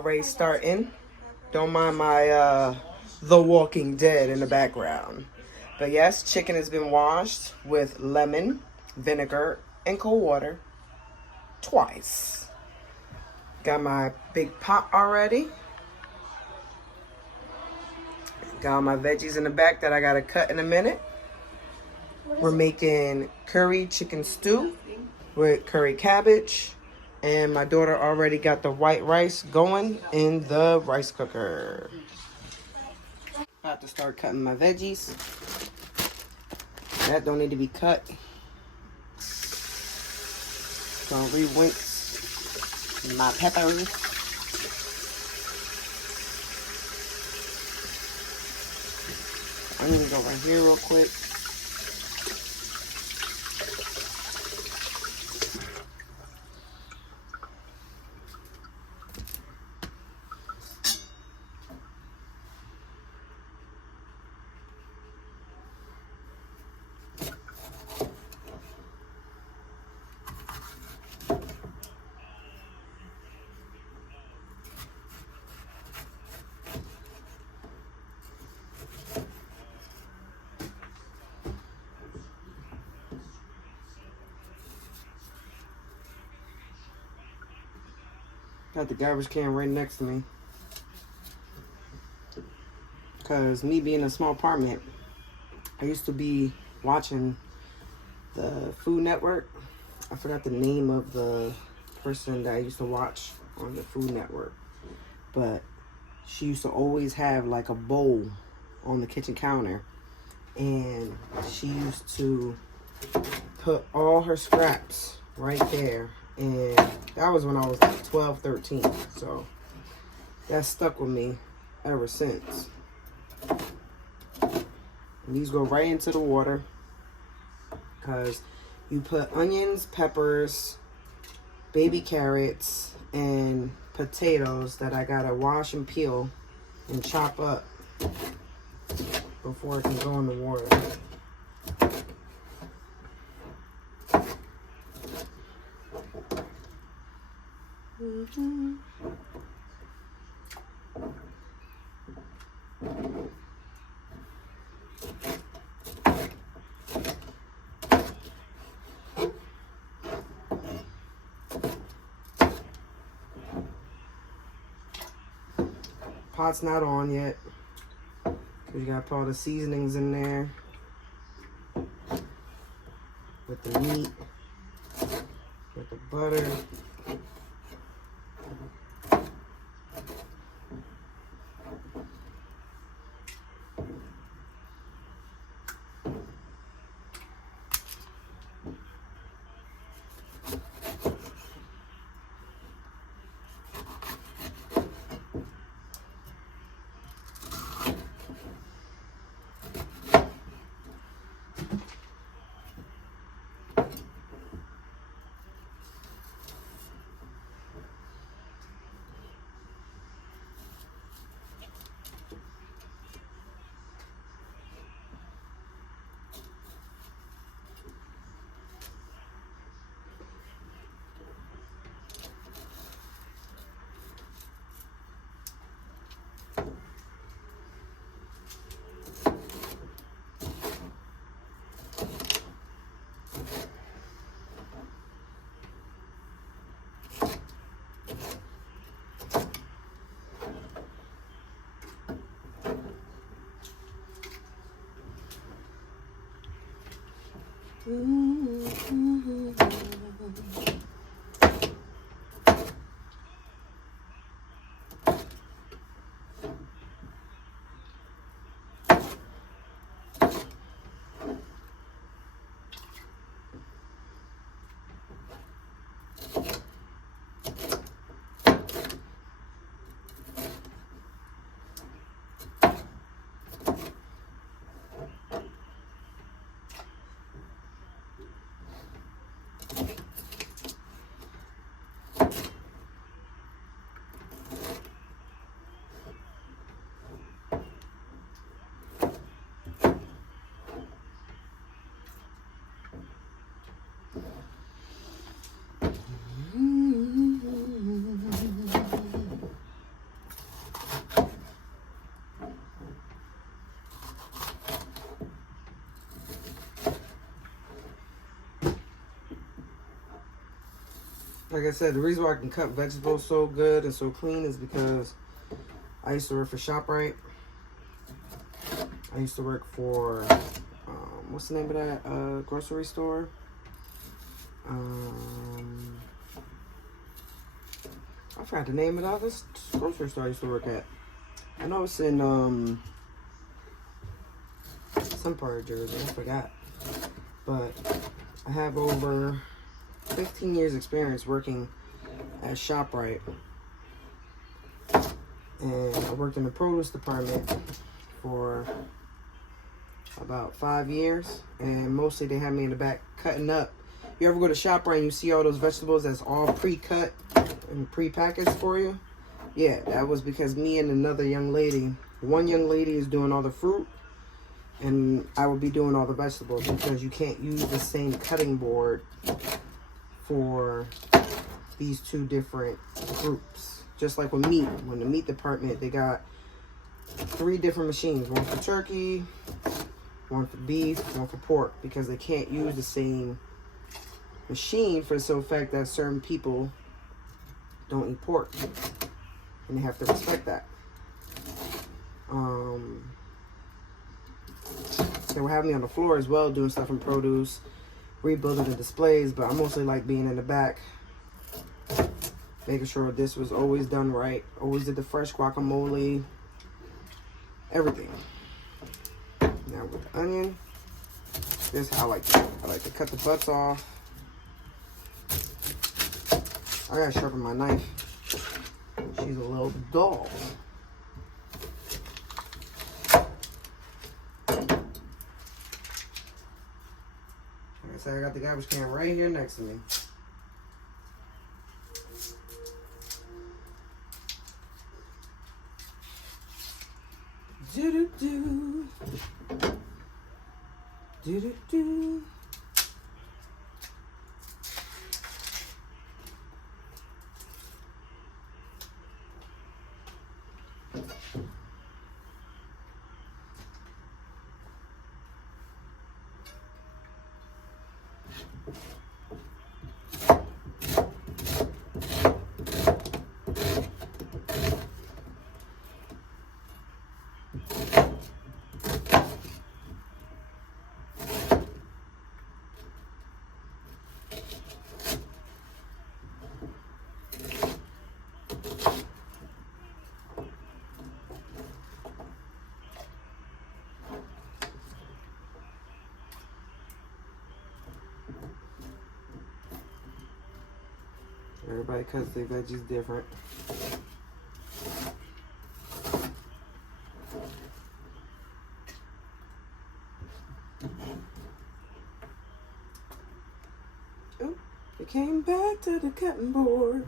already starting. Don't mind my The Walking Dead in the background. But yes, chicken has been washed with lemon, vinegar, and cold water twice. Got my big pot already. Got all my veggies in the back that I gotta cut in a minute. We're making curry chicken stew with curry cabbage. And my daughter already got the white rice going in the rice cooker. I have to start cutting my veggies. That don't need to be cut. So I'll re-wince my peppers. I'm gonna go right here real quick. Got the garbage can right next to me. Because me being a small apartment, I used to be watching the Food Network. I forgot the name of the person that I used to watch on the Food Network. But she used to always have like a bowl on the kitchen counter. And she used to put all her scraps right there. And that was when I was like 12, 13. So that stuck with me ever since. And these go right into the water. Because you put onions, peppers, baby carrots, and potatoes that I gotta wash and peel and chop up before it can go in the water. Pot's not on yet. We gotta put all the seasonings in there with the meat, with the butter. Like I said, the reason why I can cut vegetables so good and so clean is because I used to work for ShopRite. I used to work for, what's the name of that grocery store? I forgot the name of this grocery store I used to work at. I know it's in some part of Jersey. I forgot. But I have over 15 years experience working at ShopRite. And I worked in the produce department for about 5 years. And mostly they had me in the back cutting up. You ever go to ShopRite and you see all those vegetables that's all pre-cut and pre-packaged for you? Yeah, that was because me and another young lady, one young lady is doing all the fruit, and I would be doing all the vegetables because you can't use the same cutting board for these two different groups. Just like with meat, when the meat department, they got 3 different machines, one for turkey, one for beef, one for pork, because they can't use the same machine for the simple fact that certain people don't eat pork, and they have to respect that. They were having me on the floor as well, doing stuff in produce, rebuilding the displays, but I mostly like being in the back, making sure this was always done right, always did the fresh guacamole, everything. Now with the onion, this is how I like to cut the butts off. I gotta sharpen my knife. She's a little dull. Like I said, I got the garbage can right here next to me. Do-do-do. Do-do-do. Everybody cuts their veggies different. Oh, it came back to the cutting board.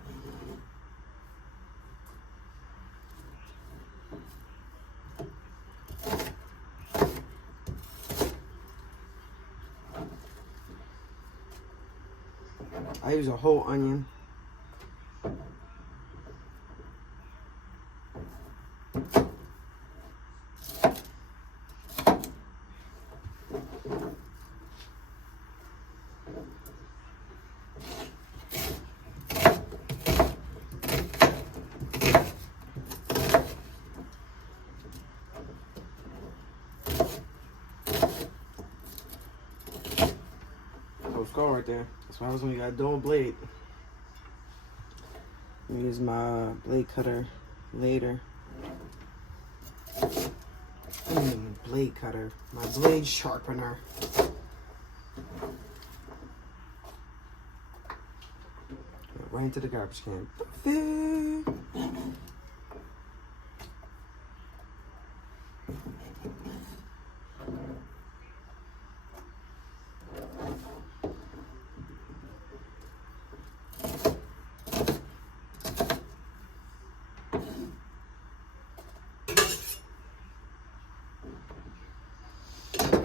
I use a whole onion. Skull right there. That's why I was when you got a dull blade. I'm gonna use my blade cutter later. Blade cutter. My blade sharpener. Right into the garbage can. Perfect.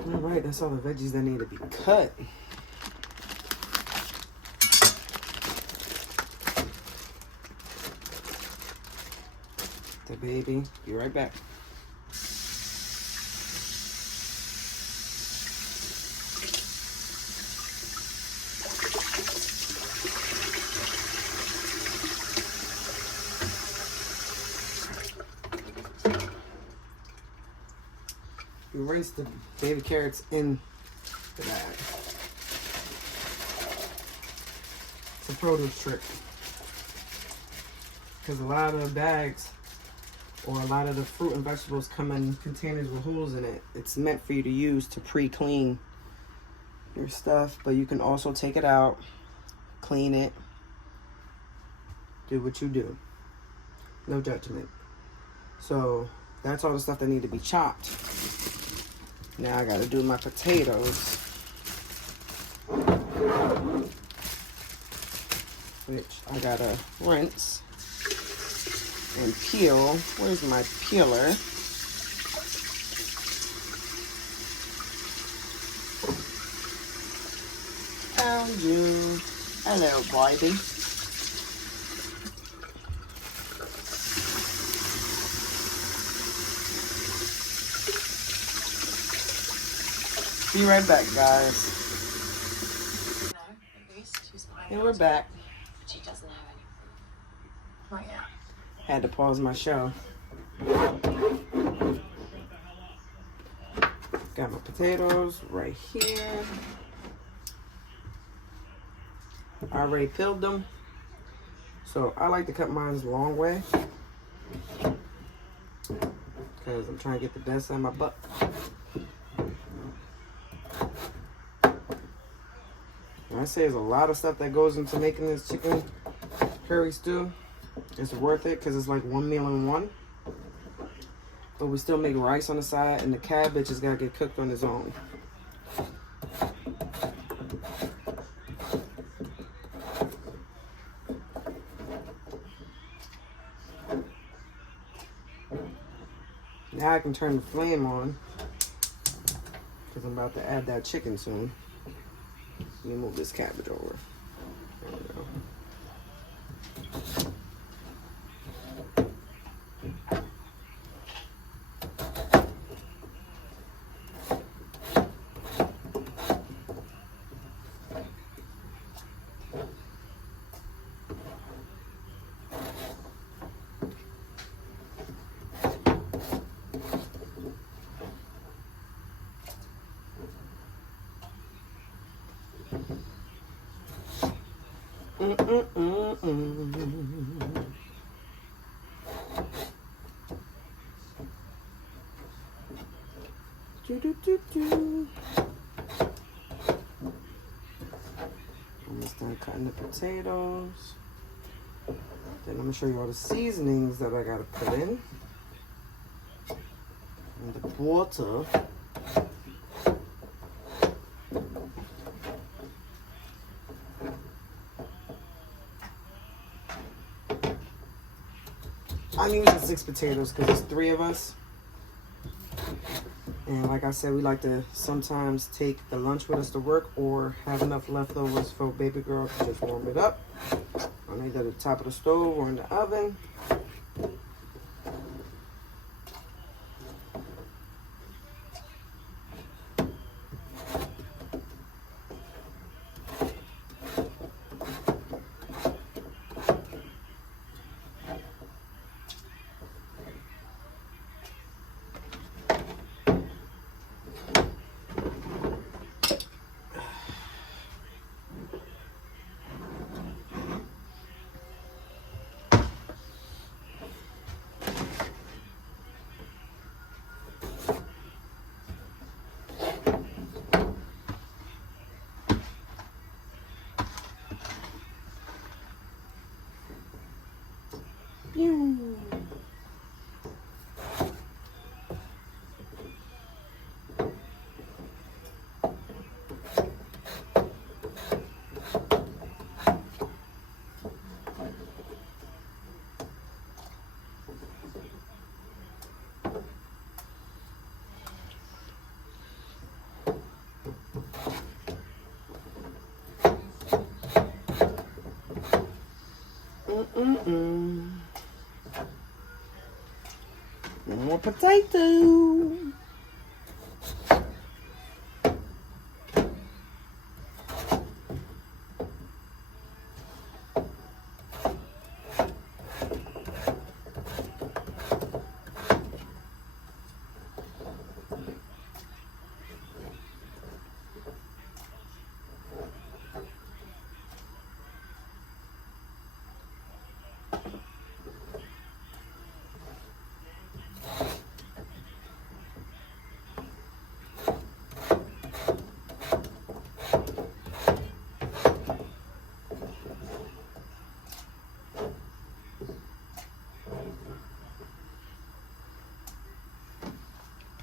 Alright, that's all the veggies that need to be cut. The baby, be right back. You rinse the baby carrots in the bag. It's a produce trick. Because a lot of the bags or a lot of the fruit and vegetables come in containers with holes in it. It's meant for you to use to pre-clean your stuff, but you can also take it out, clean it, do what you do. No judgment. So that's all the stuff that need to be chopped. Now I gotta do my potatoes, which I gotta rinse and peel. Where's my peeler? Found you. Hello, baby. Be right back, guys. And we're back. She doesn't have any. Right now. Had to pause my show. Got my potatoes right here. I already peeled them. So I like to cut mine the long way, because I'm trying to get the best out of my butt. And I say there's a lot of stuff that goes into making this chicken curry stew. It's worth it because it's like one meal in one. But we still make rice on the side, and the cabbage has got to get cooked on its own. Now I can turn the flame on because I'm about to add that chicken soon. Let me move this cabbage over. There we go. Almost done cutting the potatoes. Then I'm gonna show you all the seasonings that I gotta put in. And the water. I'm using 6 potatoes because there's 3 of us. And like I said, we like to sometimes take the lunch with us to work or have enough leftovers for baby girl to just warm it up on either the top of the stove or in the oven. More potato.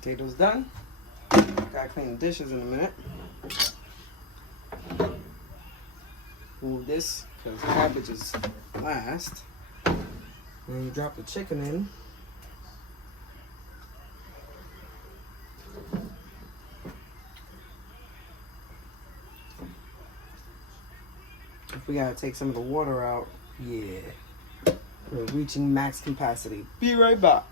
Potatoes done. Gotta clean the dishes in a minute. Move this because cabbage is last. And then you drop the chicken in. If we gotta take some of the water out, yeah. We're reaching max capacity. Be right back.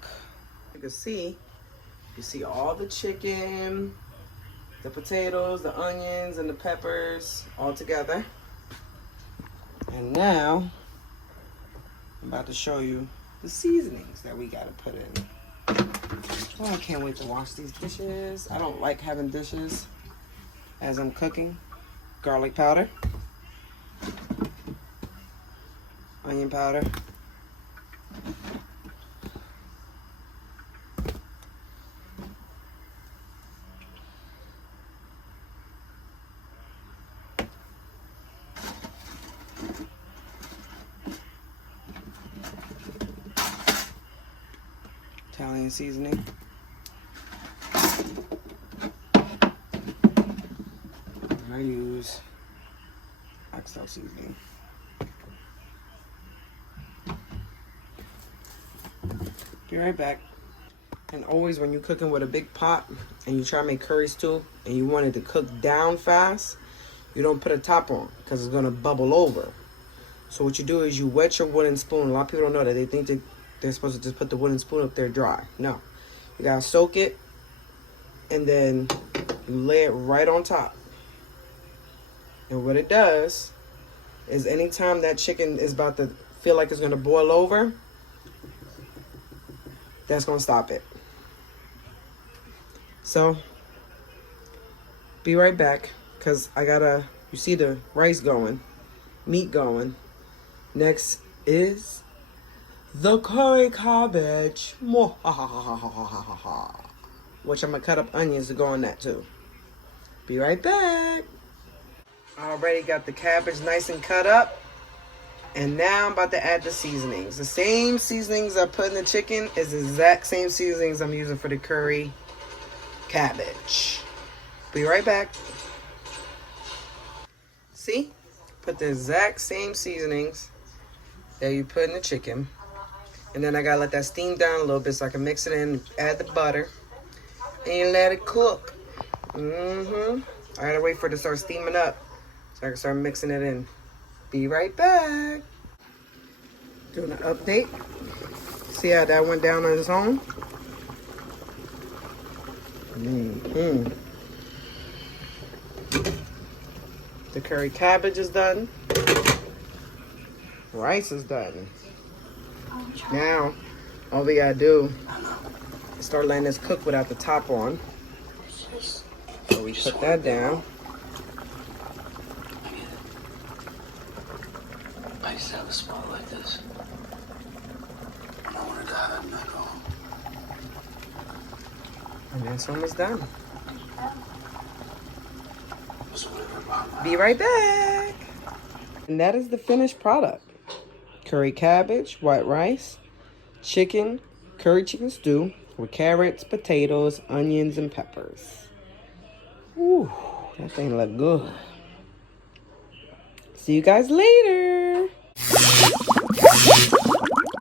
You see all the chicken, the potatoes, the onions, and the peppers all together. And now, I'm about to show you the seasonings that we gotta put in. Oh, I can't wait to wash these dishes. I don't like having dishes as I'm cooking. Garlic powder, onion powder, Italian seasoning, and I use oxtail seasoning. Be right back. And always when you're cooking with a big pot and you try to make curry stew and you want it to cook down fast, you don't put a top on because it's going to bubble over. So what you do is you wet your wooden spoon. A lot of people don't know that. They think that they're supposed to just put the wooden spoon up there dry. No. You got to soak it and then you lay it right on top. And what it does is anytime that chicken is about to feel like it's going to boil over, that's going to stop it. So, be right back because I gotta, you see the rice going, meat going. Next is the curry cabbage, which I'm gonna cut up onions to go on that too. Be right back. Already got the cabbage nice and cut up. And now I'm about to add the seasonings. The same seasonings I put in the chicken is the exact same seasonings I'm using for the curry cabbage. Be right back. See? Put the exact same seasonings that you put in the chicken. And then I gotta let that steam down a little bit so I can mix it in, add the butter, and you let it cook. I gotta wait for it to start steaming up so I can start mixing it in. Be right back. Doing an update. See how that went down on its own? The curry cabbage is done. Rice is done. Now, all we gotta do is start letting this cook without the top on. So we put that down. I used to have a spot like this. And I want to die that night home. And that's almost done. So whatever about my Be right back. And that is the finished product. Curry cabbage, white rice, chicken, curry chicken stew with carrots, potatoes, onions, and peppers. Ooh, that thing look good. See you guys later.